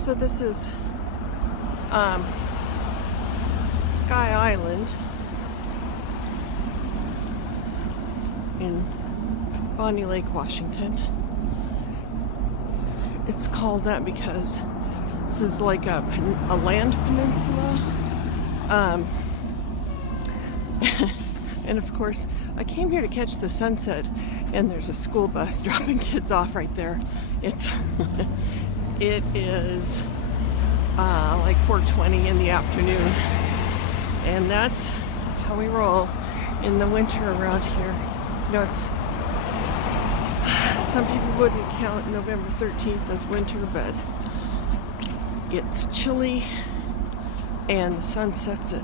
So this is Sky Island in Bonnie Lake, Washington. It's called that because this is like a land peninsula. And of course, I came here to catch the sunset, and there's a school bus dropping kids off right there. It is like 4:20 in the afternoon, and that's how we roll in the winter around here. You know, it's some people wouldn't count November 13th as winter, but it's chilly, and the sun sets at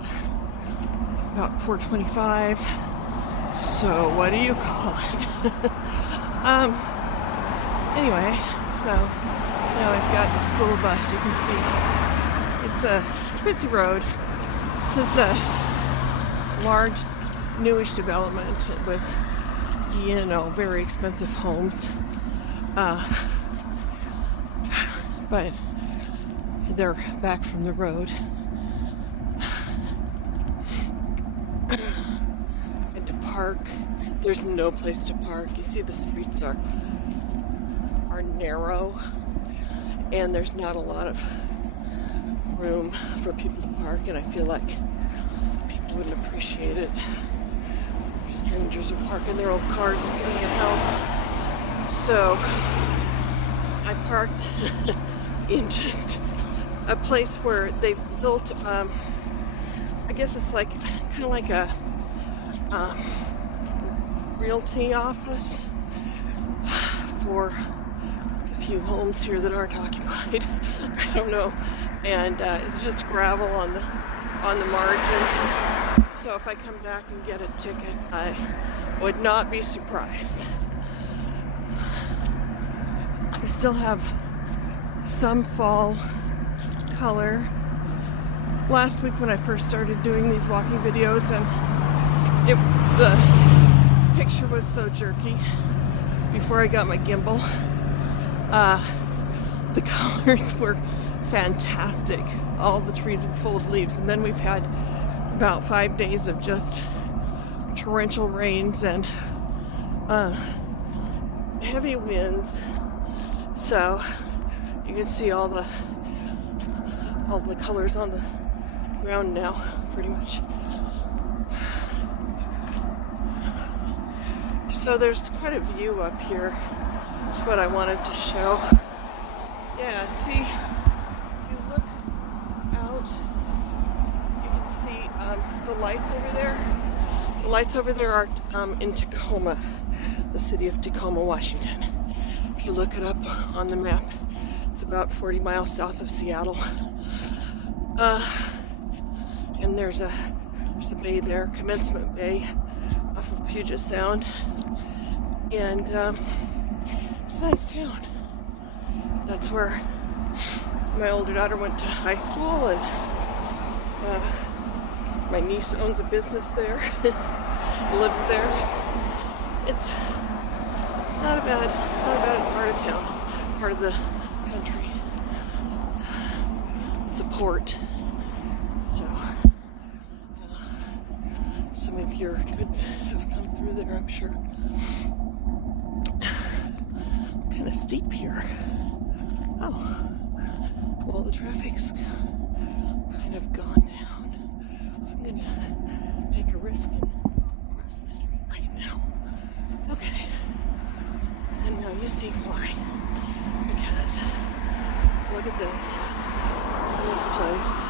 about 4:25. So what do you call it? Anyway, so now I've got the school bus. You can see it's a busy road. This is a large, newish development with, very expensive homes. But they're back from the road. And to park, there's no place to park. You see, the streets are narrow, and there's not a lot of room for people to park, and I feel like people wouldn't appreciate it. Strangers are parking their old cars in front of your house. So I parked in just a place where they built, I guess it's like kind of like a realty office for a few homes here that aren't occupied. I don't know. And it's just gravel on the margin. So if I come back and get a ticket, I would not be surprised. We still have some fall color. Last week when I first started doing these walking videos, and the picture was so jerky before I got my gimbal. The colors were fantastic. All the trees were full of leaves, and then we've had about 5 days of just torrential rains and heavy winds. So you can see all the colors on the ground now, pretty much. So there's quite a view up here. That's what I wanted to show. Yeah, see, if you look out, you can see the lights over there. The lights over there are in Tacoma, the city of Tacoma, Washington. If you look it up on the map, it's about 40 miles south of Seattle. And there's a bay there, Commencement Bay, off of Puget Sound. And it's a nice town. That's where my older daughter went to high school, and my niece owns a business there, lives there. It's not a bad part of town, part of the country. It's a port, so some of your goods have come through there, I'm sure. Kind of steep here. Oh, well, the traffic's kind of gone down. I'm gonna take a risk and cross the street right now. Okay, and now you see why. Because look at this place.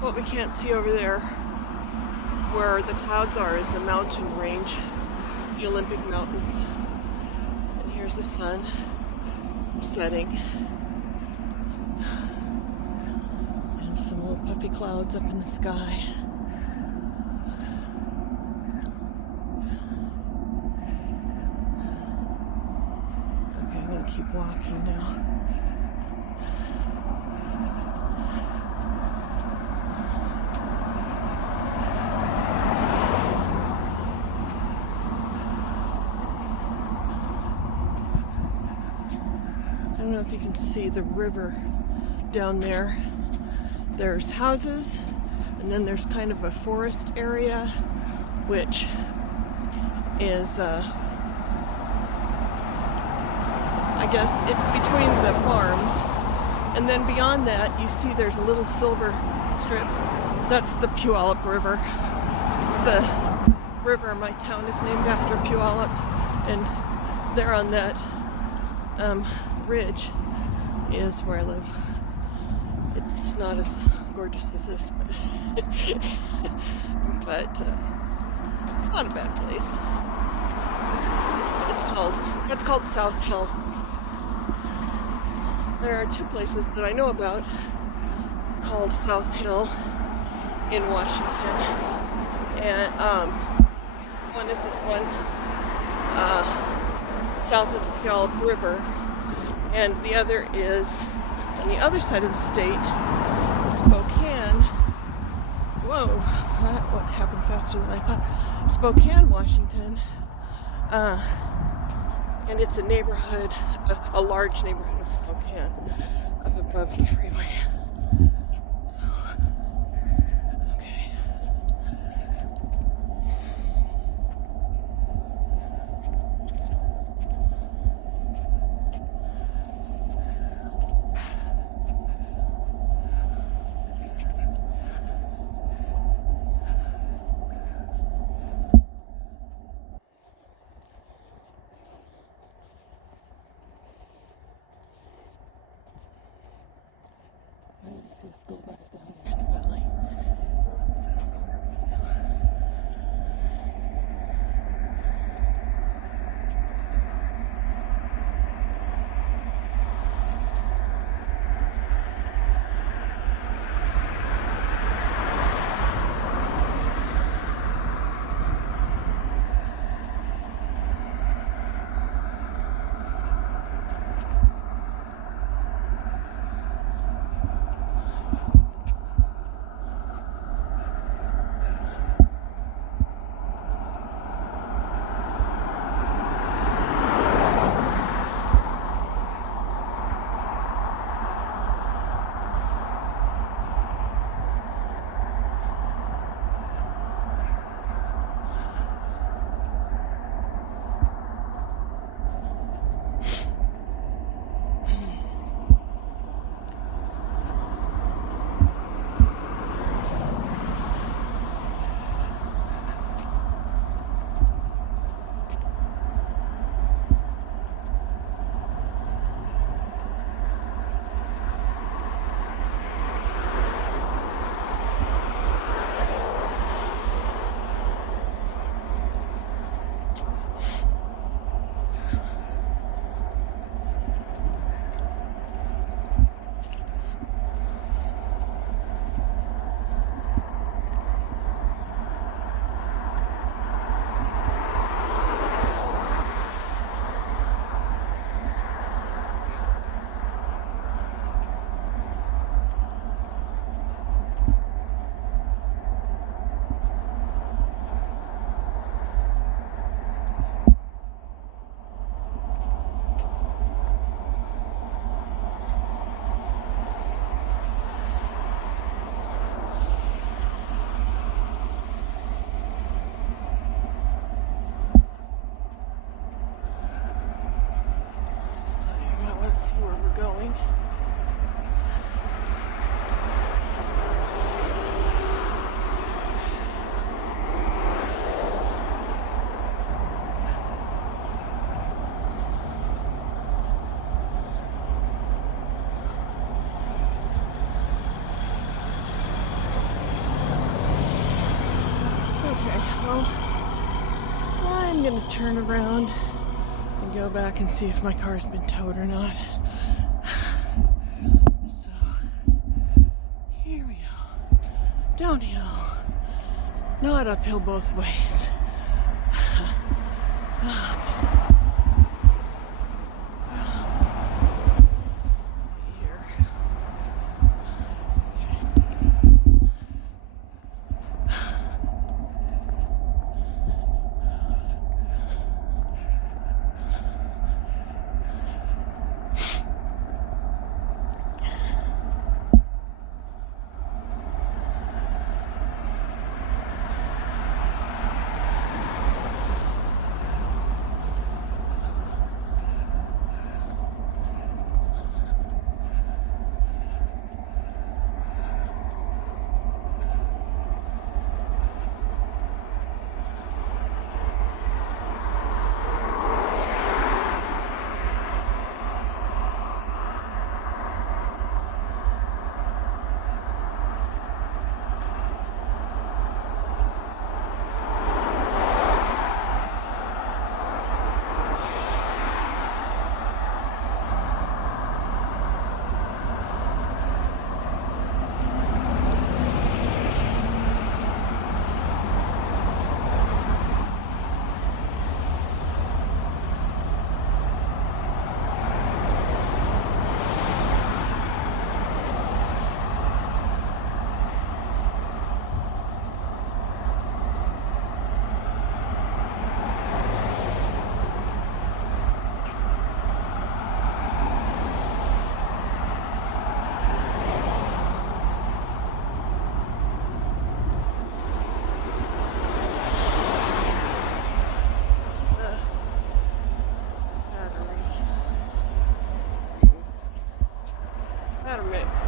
What we can't see over there, where the clouds are, is a mountain range, the Olympic Mountains. And here's the sun setting. And some little puffy clouds up in the sky. Okay, I'm gonna keep walking now. don't know if you can see the river down there. There's houses, and then there's kind of a forest area, which is, I guess it's between the farms. And then beyond that, you see there's a little silver strip. That's the Puyallup River. It's the river. My town is named after Puyallup, and there on that ridge is where I live. It's not as gorgeous as this, but it's not a bad place. It's called South Hill. There are two places that I know about called South Hill in Washington, and one is this one south of the Puyallup River, and the other is on the other side of the state in Spokane. Whoa, what happened faster than I thought. Spokane, Washington, and it's a neighborhood, a large neighborhood of Spokane, up above the freeway. Okay. Let's go back down there in the valley. So I don't know where I'm going now. See where we're going. Okay, well, I'm gonna turn around and go back and see if my car's been towed or not. So, here we go. Downhill. Not uphill both ways. Let's see here.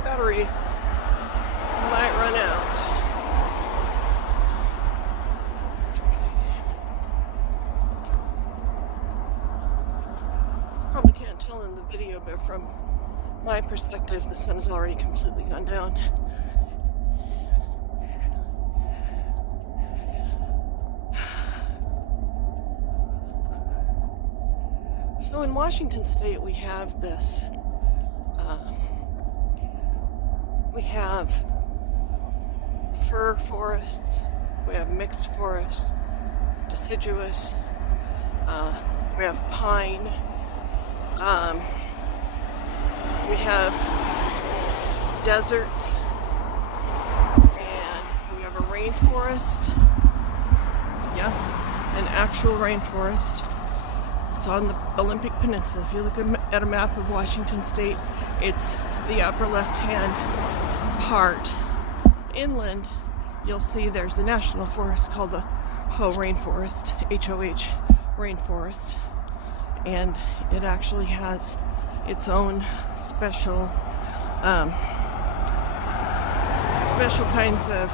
battery might run out. Probably can't tell in the video, but from my perspective, the sun has already completely gone down. So in Washington State, we have this, we have fir forests, we have mixed forest, deciduous, we have pine, we have desert, and we have a rainforest. Yes, an actual rainforest. It's on the Olympic Peninsula. If you look at a map of Washington State, it's the upper left-hand part. Inland, you'll see there's a national forest called the Hoh Rainforest, H-O-H Rainforest. And it actually has its own special kinds of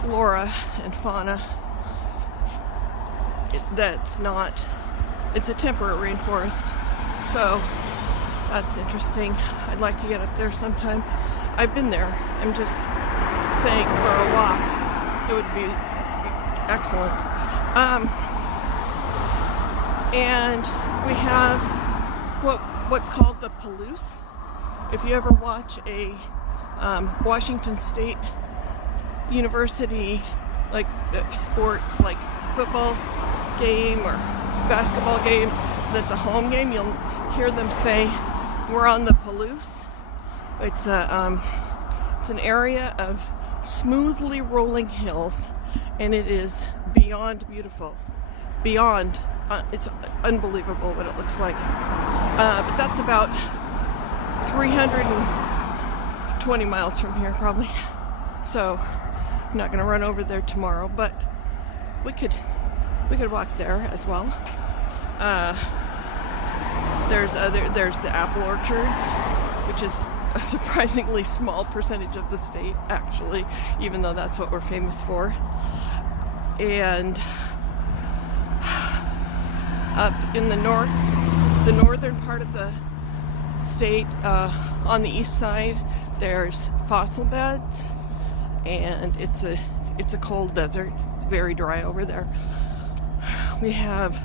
flora and fauna. It's a temperate rainforest, so that's interesting. I'd like to get up there sometime. I've been there. I'm just saying for a walk, it would be excellent. And we have what's called the Palouse. If you ever watch a Washington State University like sports, like football game or basketball game that's a home game, you'll hear them say, "We're on the Palouse." It's an area of smoothly rolling hills, and it is beyond beautiful. Beyond, it's unbelievable what it looks like. But that's about 320 miles from here, probably. So I'm not going to run over there tomorrow, but we could walk there as well. There's the apple orchards, which is a surprisingly small percentage of the state, actually, even though that's what we're famous for. And up in the northern part of the state, on the east side, there's fossil beds, and it's a cold desert. It's very dry over there. We have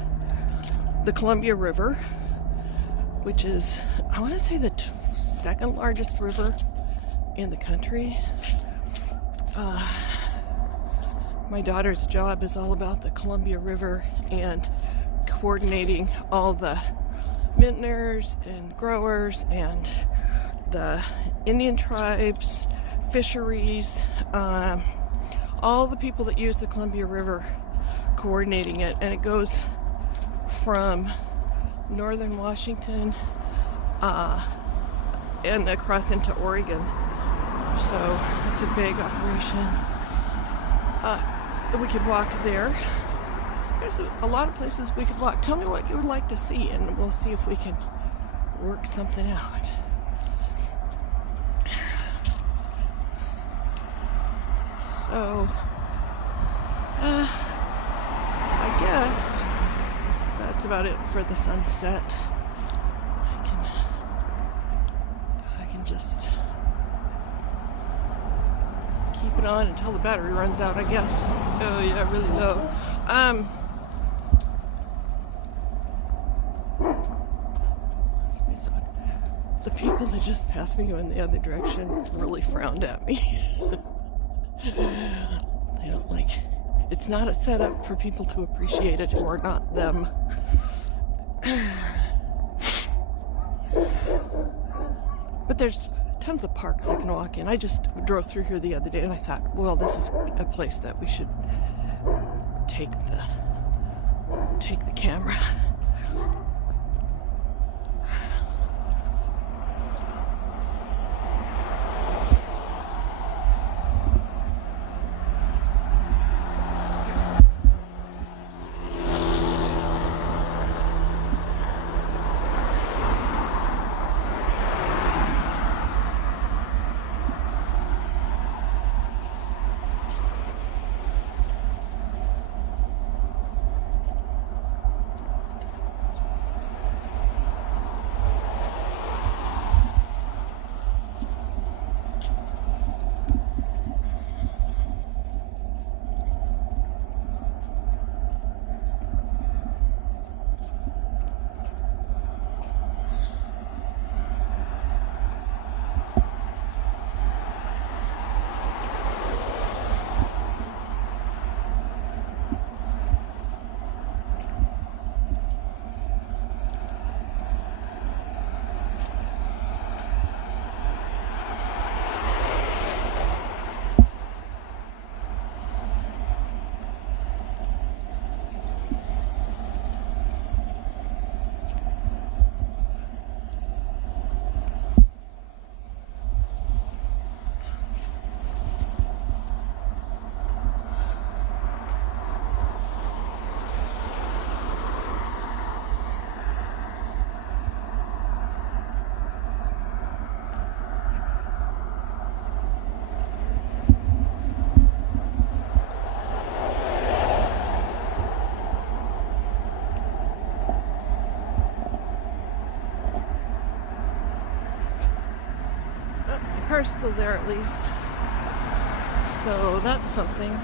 the Columbia River, which is, I want to say, the second largest river in the country. My daughter's job is all about the Columbia River and coordinating all the vintners and growers and the Indian tribes, fisheries, all the people that use the Columbia River, coordinating it. And it goes from northern Washington and across into Oregon. So it's a big operation. We could walk there. There's a lot of places we could walk. Tell me what you would like to see, and we'll see if we can work something out. So, I guess that's about it for the sunset. I can just keep it on until the battery runs out, I guess. Oh yeah, really low. The people that just passed me going the other direction really frowned at me. They don't like, it's not a setup for people to appreciate it, or not them. But there's tons of parks I can walk in. I just drove through here the other day and I thought, well, this is a place that we should take the camera. car's still there at least. So that's something.